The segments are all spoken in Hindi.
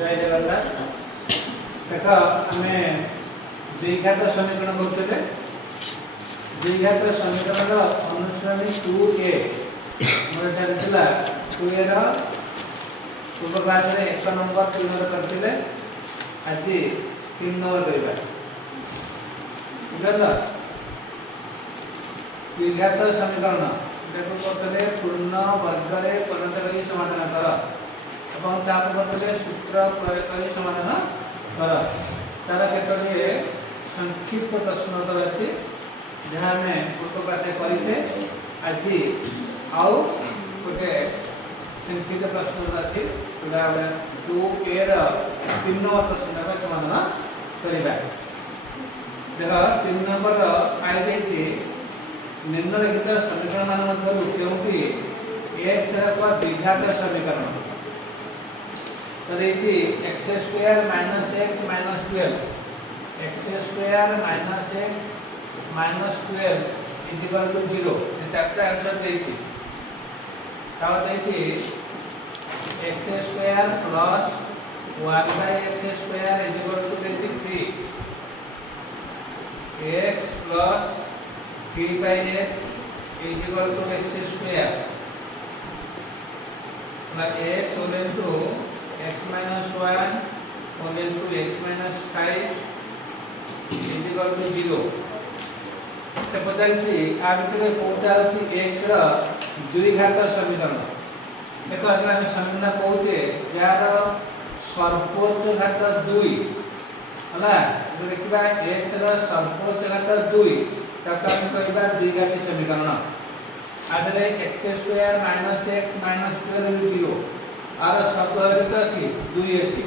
जय जगन्नाथ देख आम द्विघात समीकरण करते द्विघात समीकरण अनुश्रेणी 2a मोर चलता 2a पूर्व क्लास रे 100 नंबर 3 करते आज 3 नंबर करवा बुझल द्विघात समीकरण देखो करते पूर्ण वर्ग रे परिणत करी समाधान कर এবং তাপ করতে সূত্র প্রয়োগ করে সমাধান কর তার ক্ষেত্রে সংক্ষিপ্ত প্রশ্ন উত্তর আছে যাহা আমি পূর্ব ক্লাসে করিছে আজি আউ গোটে সংক্ষিপ্ত প্রশ্ন আছে যেটা আমরা 2a র 3 নম্বর প্রশ্নটা সমাধান করিবা দেখ 3 নম্বর পাই যাইছে নিম্নলিখিত সমীকরণ মান মধ্যে কেউটি x ର দ্বিঘাত সমীকরণ तो देखिए x square minus x minus 12 x square minus x minus 12 equal to 0 ये चारटा आंसर देखिए ताव देखिए x square plus 1 by x square equal to 3 x plus 3 by x equal to x square ना x whole into x minus 1 whole into x minus 5 is equal to 0 से पताइछि आ भितरे कोटा अछि x र द्विघात समीकरण देखो अगला हम समीकरण कहउछे यार सर्वोच्च घात 2 हला जो देखिबा x र सर्वोच्च घात 2 तक हम कहबा द्विघात समीकरण आदरे x² - x - 12 0 आर शब्द अछि 2 अछि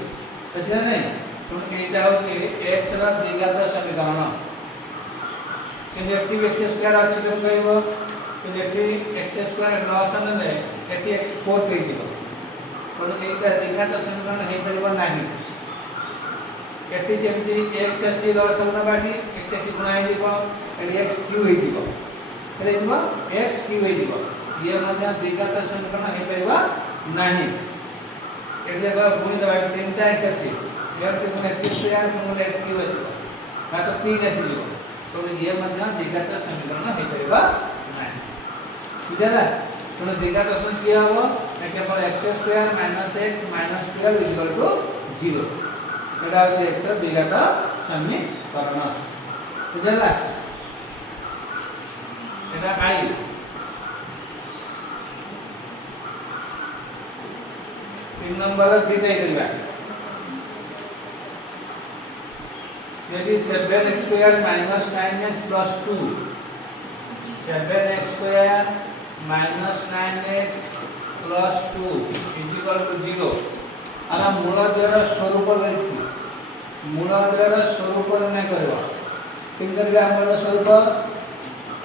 अछि नै तो एटा होछि x रा द्विघात समीकरण इलेक्ट्रिक x² अछि तो कहबो इलेक्ट्रिक x² लॉस ने एटी x4 के दिबो तो एटा द्विघात समीकरण हे परबो नाही एटी सेमती x अछि लॉस न बाकी x अछि गुणा हे दिबो एटी x3 हे दिबो हे दिबो x3 हे दिबो ये मध्य द्विघात समीकरण हे परबो नाही એટલે કે ગુણ દવા तीनटा x আছে यार से गुण x स्क्वायर गुण x क्यूब আছে বা তো 3 আছে দিব তো ये मध्य द्विघात समीकरण हे परबा नाही बुझला तो द्विघात समीकरण की हबो एके पर x स्क्वायर - x - 12 0 एटा होय x ର द्विघात समीकरण बुझला एटा आई 3 नंबर दिखाई करबा यदि 7x square - 9x + 2 7x square - 9x + 2 0 आला मूल द्वारा स्वरूप लेखि मूल द्वारा स्वरूप निर्णय करबा किन करबा मूल स्वरूप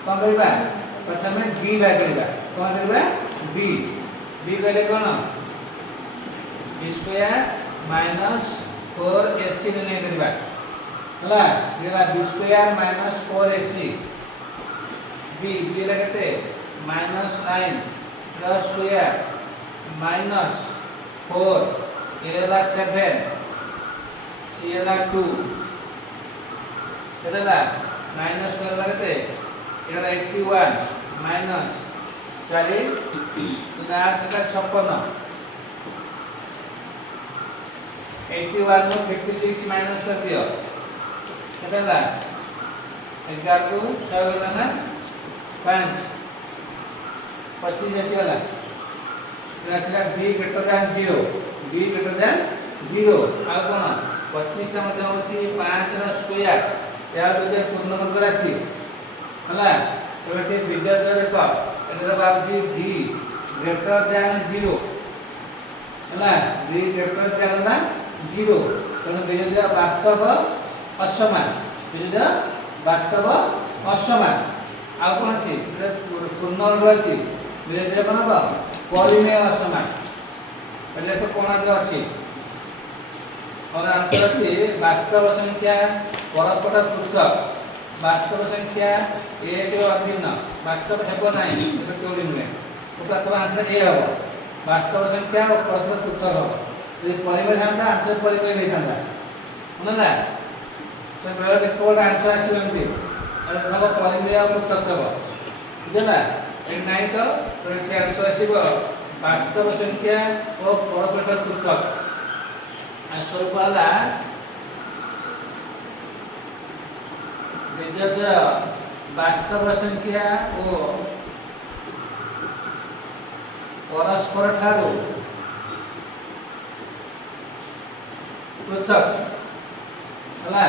कोन करबा प्रथमे b बाय करबा कोन करबा b बेले कोन b स्क्वायर माइनस 4ac निर्णय करबा हला जेला b square minus 4ac b बेला केते -9 प्लस स्क्वायर माइनस 4 एला 7 c एला 2 केतला माइनस करबा केते एला 81 माइनस 4 4 से 56 81 नो 56 माइनस कर दियो केतला 11 को 6 गला ना 5 25 ऐसे वाला राशिला b greater than 0 b greater than 0 आ कोन 25 टा मध्ये होची 5 रो स्क्वायर या जे पूर्ण वर्ग राशि हला एबे विद्यार्थ देखो एकर बाबू b ग्रेटर देन 0 हला b ग्रेटर देन ना 0 तने बेजा वास्तव असमान बेजा वास्तव असमान आ कोन अछि पूर्ण वर्ग अछि बेजा कोन बा परिमेय असमान એટલે તો કોણ જ ଅଛି और आंसर अछि वास्तव संख्या परस्पर पृथक वास्तव संख्या 1 रो अभिन्न वास्तव हेबो नाही तो केउली नुहे तो प्रथम आंसर ए हबो वास्तव संख्या और परस्पर पृथक हबो ଯଦି ପରିମେୟ ଥାନ୍ତା ଆନ୍ସର ପରିମେୟ ହେଇଥାନ୍ତା ହେଲା ନା ସେ ବେଳ କେତେବେଳେ ଆନ୍ସର ଆସିବ ଏମିତି ଧର ପରିମେୟ ପୃଥକ ବୁଝିଲା ଏଠି ନାହିଁ ତ ଏଠି ଆନ୍ସର ଆସିବ ବାସ୍ତବ ସଂଖ୍ୟା ଓ ପରସ୍ପର ପୃଥକ ସ୍ୱରୂପ ହେଲା ବିଜୋଡ ବାସ୍ତବ ସଂଖ୍ୟା ଓ परस्पर ठारू पृथक हला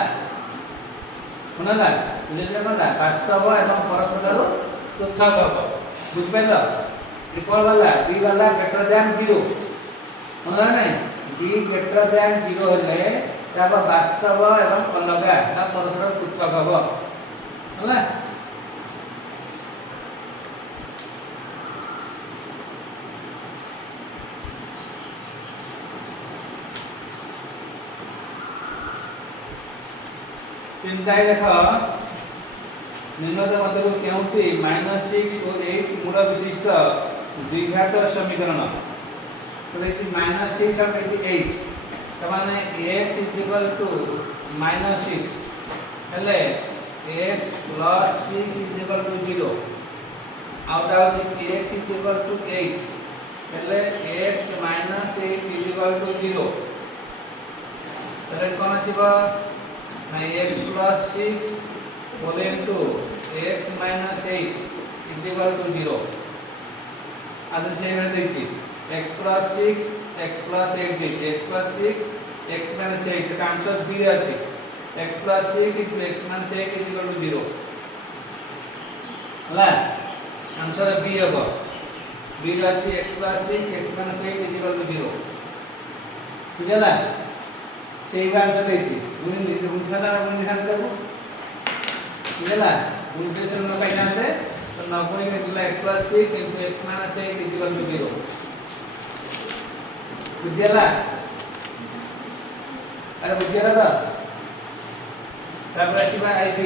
बुझे कौन वास्तव एवं परस्पर ठारू पृथक हम बुझिपार ये कौन गला बी गला ग्रेटर दैन 0 होला नहीं बी ग्रेटर दैन 0 हेले वास्तव एवं अलग परस्पर पृथक हम होला चिंता देख निम्नलिखित मध्य केउंटी -6 और 8 मूल विशिष्ट द्विघात समीकरण तो देखि -6 और 8 तमाने x = -6 हेले x + 6 = 0 आउट आउट x = 8 हेले x - 8 = 0 तरे कोन आसीबो x plus 6 whole into x minus 8 is equal to 0 आदि से में देखिए x plus 6 x plus 8 देखिए x plus 6 x minus 8 का आंसर b আছে x plus 6 into x minus 8 is equal to 0 होला आंसर b होगा b আছে x plus 6 x minus 8 is equal to 0 बुझला সেই आंसर देखिए उनखादा उनखादा को बुझला उनकेशन में पाई जानते तो 90 के चला x plus 6 into x minus 8 is equal to 0 बुझला अरे बुझला तो तापर आसीबा ib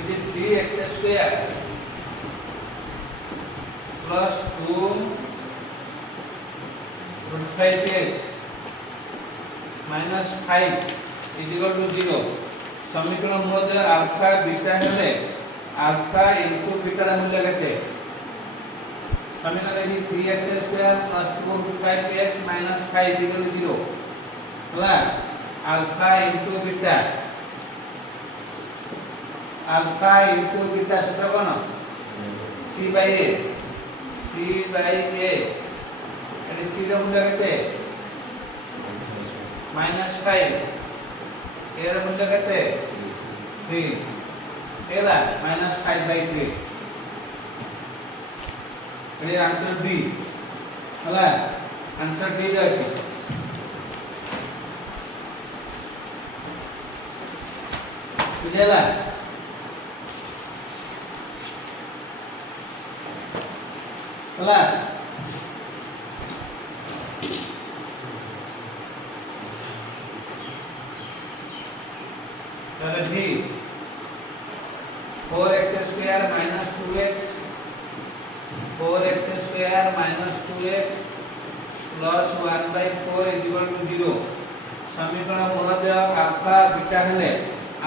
it is 3x square plus 2 root 5x minus 5 is equal to 0 समीकरण मध्य अल्फा बीटा हेले अल्फा इनटू बीटा रा मूल्य केते समीकरण है 3x square plus 2 root 5x minus 5 is equal to 0 होला अल्फा इनटू बीटा सूत्र कोन c by a eighty c रो मूल्य केते -5 a रो मूल्य केते 3 एला -5/3 एटी आंसर b होला आंसर b जो अछि बुझला होला चलो जी 4x square minus 2x 4x square minus 2x plus 1/4 is equal to 0 समीकरण मध्य अल्फा बीटा हेले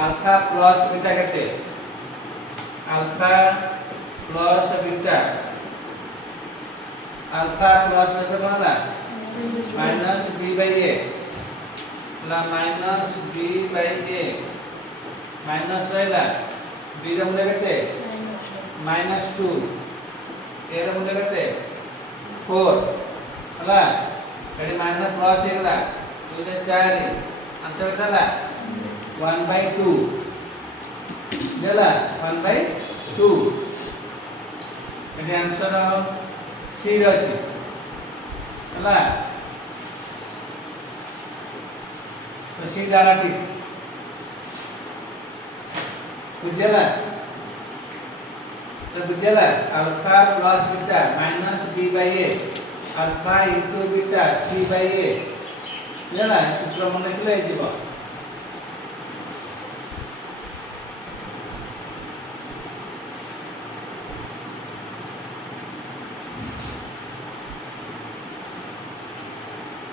अल्फा प्लस बीटा केते alpha plus beta alpha plus में कोनला माइनस b by a ला minus b by a minus रहला b ର मूल्य केते -2 a ର मूल्य केते 4 हला एडी माइनस प्लस हेला 2 रे 4 आंसर केतला 1/2 देला 1/2 एडी आंसर c रे अछि हला तो c जाला ठीक बुझला तो बुझला alpha plus beta minus b by a alpha into beta c by a बुझला सूत्र मन लिखले जीव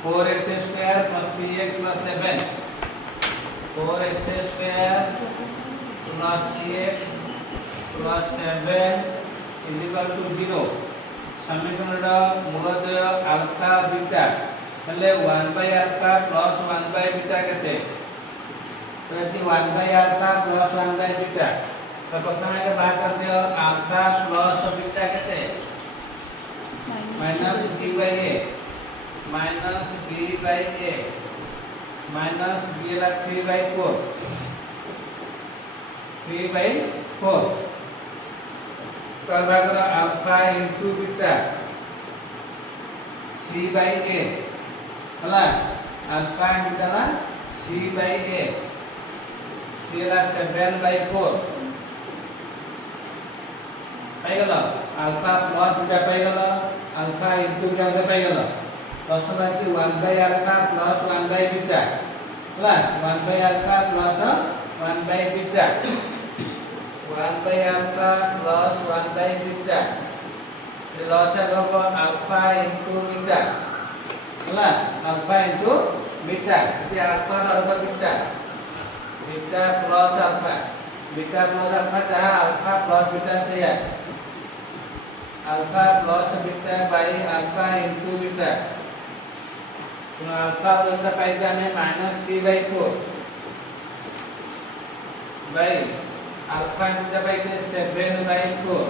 4x square plus 3x plus 7 4x square plus 3x plus 7 is equal to 0 समीकरण मूलतः अल्फा बीटा એટલે 1 by alpha plus 1 by beta કેતે तो ये 1 by alpha plus 1 by beta तो प्रथम के बाहर कर दियो alpha plus beta केते minus b by a minus b by a minus b La 3 by 4 3 by 4 कर भाग alpha into beta c by a हला alpha and beta La c by a c La 7 by 4 पाई गला alpha plus beta पाई गला alpha into beta पाई गला प्रश्न है 1 by alpha plus 1 by beta हला 1 by alpha plus 1 by beta 1 by alpha plus 1 by beta loss है को alpha into beta हला alpha into beta ये alpha और beta beta plus alpha जहाँ alpha plus beta से है alpha plus beta by alpha into beta तो alpha बंदा पाई जाने minus 3 by 4 by alpha into beta पाई जाने 7 by 4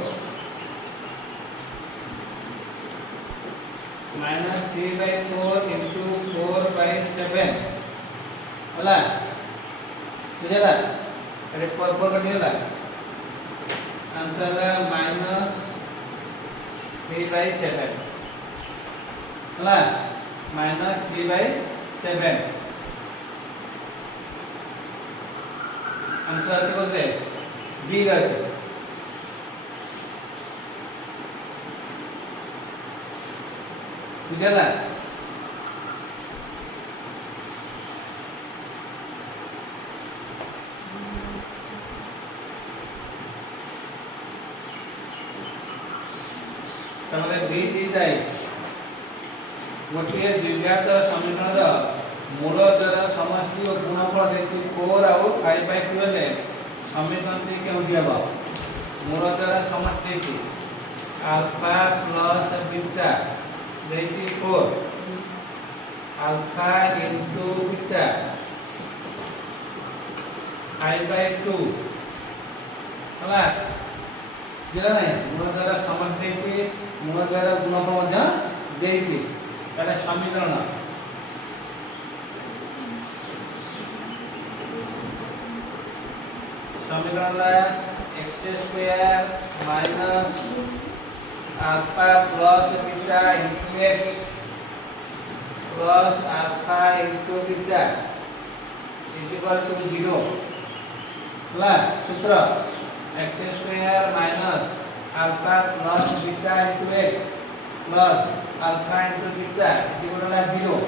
minus 3 by 4 into 4 by 7 होला बुझेला अरे 4 4 कटिएला आंसर है minus 3 by 7 होला minus 3 by 7 आंसर আছে কোতে বি আছে बुझेला तमरे बी दी जाय गोटे द्विघात समीकरण मूल द्वारा समष्टि और गुणफल देखि 4 और 5/2 ले समीकरण से केउ दियाबा मूल द्वारा समष्टि की अल्फा प्लस बीटा देखि 4 अल्फा इनटू बीटा 5/2 होला दिला नाही मूल द्वारा समष्टि की मूल द्वारा गुणफल मध्य देछि ताले समीकरण x square minus alpha plus beta into x plus alpha into beta is equal to 0 होला सूत्र x square minus alpha plus beta into x plus alpha into beta is equal to 0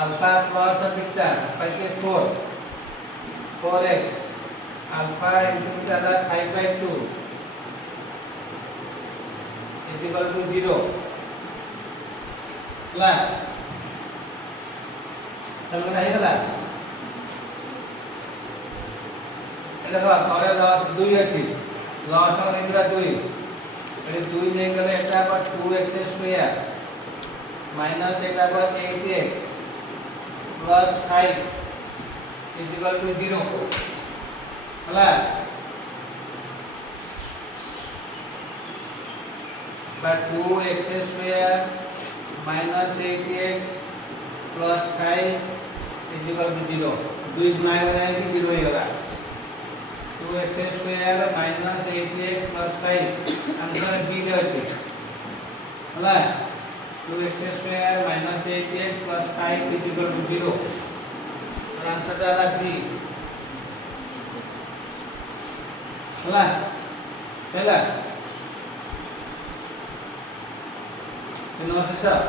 alpha plus beta पाइके 4x alpha into beta दा 5/2 is equal to 0 ला तमने नाही गला देखो तोरे लॉस 2 अछि लॉस और इधर 2 एटे 2 नै गले एटा पर 2x स्क्वायर माइनस एटा पर 8x plus 5 is equal to 0 होला by 2x square minus 8x plus 5 is equal to 0 2 गुना हो जाएगा कि 0 ही होगा 2x square minus 8x plus 5 answer B रे अछि होला 2x square minus 8x plus 5 is equal to 0 और आंसर डाला बी होला पहला नो से सब